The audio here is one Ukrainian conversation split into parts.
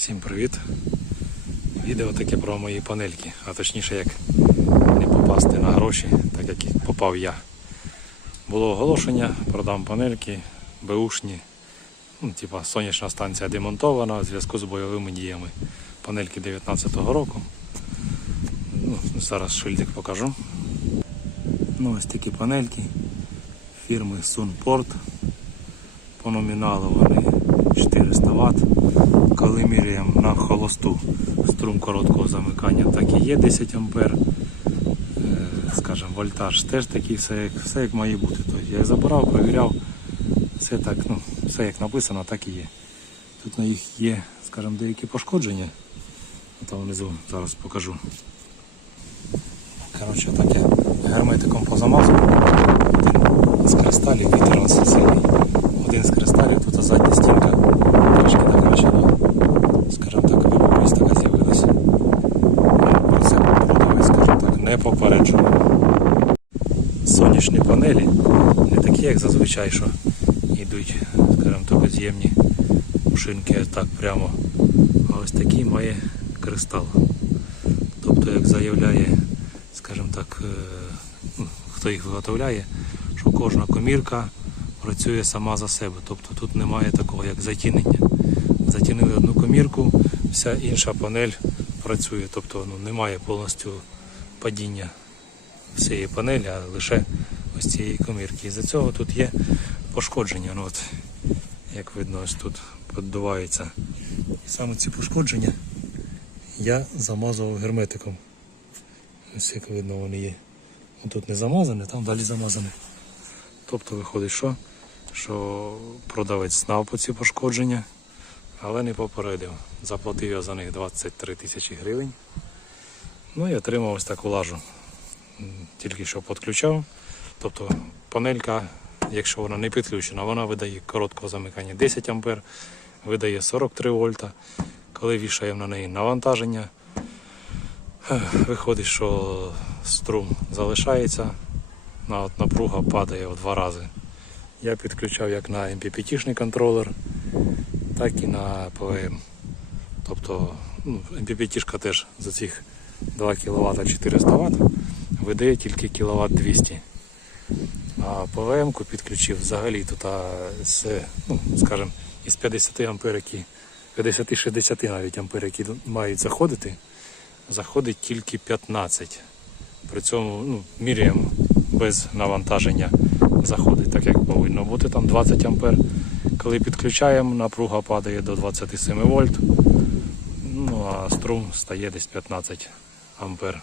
Всім привіт! Відео таке про мої панельки, а точніше як не попасти на гроші, так як попав я. Було оголошення, продам панельки, беушні. Ну, типа сонячна станція демонтована в зв'язку з бойовими діями. Панельки 19-го року. Ну, зараз шильдик покажу. Ну, ось такі панельки фірми Sunport. По номіналу вони 400 Вт. Коли міряємо на холосту струм короткого замикання, так і є 10 А. Скажімо, вольтаж теж такий, все як, все як має бути. Тобто я забирав, перевіряв, все так, ну, все як написано, так і є. Тут на їх є, скажімо, деякі пошкодження. Там внизу зараз покажу. Коротше, так я герметиком позамазував. Один з кристалів витирався сильний. Один з кристалів, тут задня стінка трошки так почала. Скажімо так, вибухність така з'явилася. Я Про це продавець, скажімо так, не попереджував. Сонячні панелі не такі, як зазвичай, що йдуть, скажімо так, з'ємні шинки так прямо. А ось такий має кристал. Тобто, як заявляє, скажімо так, е, ну, хто їх виготовляє, що кожна комірка працює сама за себе. Тобто тут немає такого, як затінення. Затінили одну комірку, вся інша панель працює. Тобто ну, немає повністю падіння всієї панелі, а лише ось цієї комірки. І за цього тут є пошкодження. Ну, от, як видно, ось тут піддувається. І саме ці пошкодження я замазував герметиком. Ось як видно вони є. Тут не замазане, там далі замазане. Тобто виходить, що? що продавець знав про ці пошкодження, але не попередив. Заплатив я за них 23 тисячі гривень. Ну і отримав ось таку лажу. Тільки що підключав. Тобто панелька, якщо вона не підключена, вона видає короткого замикання 10 А, видає 43 вольта. Коли вішаємо на неї навантаження, виходить, що струм залишається, на от напруга падає в два рази. Я підключав як на MPPT-шний контролер, так і на ПВМ. Тобто ну, MPPT-шка теж за цих 2 кВт 400 Вт видає тільки кВт 200. А ПВМ-ку підключив взагалі тут з, ну, скажімо, із 50 ампер, які 50-60 навіть ампер, які мають заходити, заходить тільки 15. При цьому ну, міряємо без навантаження заходить, так як повинно бути там 20 ампер. Коли підключаємо, напруга падає до 27 вольт. Ну а струм стає десь 15 ампер.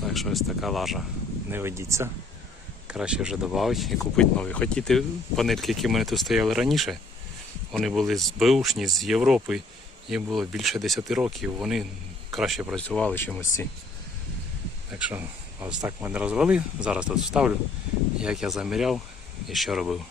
Так що ось така лажа. Не ведіться. Краще вже додати і купити нові. Ті панельки, які в мене тут стояли раніше, вони були з Беушні, з Європи. Їм було більше 10 років, вони краще працювали, ніж ось ці. Так що ось так мене розвели. Зараз тут вставлю, як я заміряв і що робив.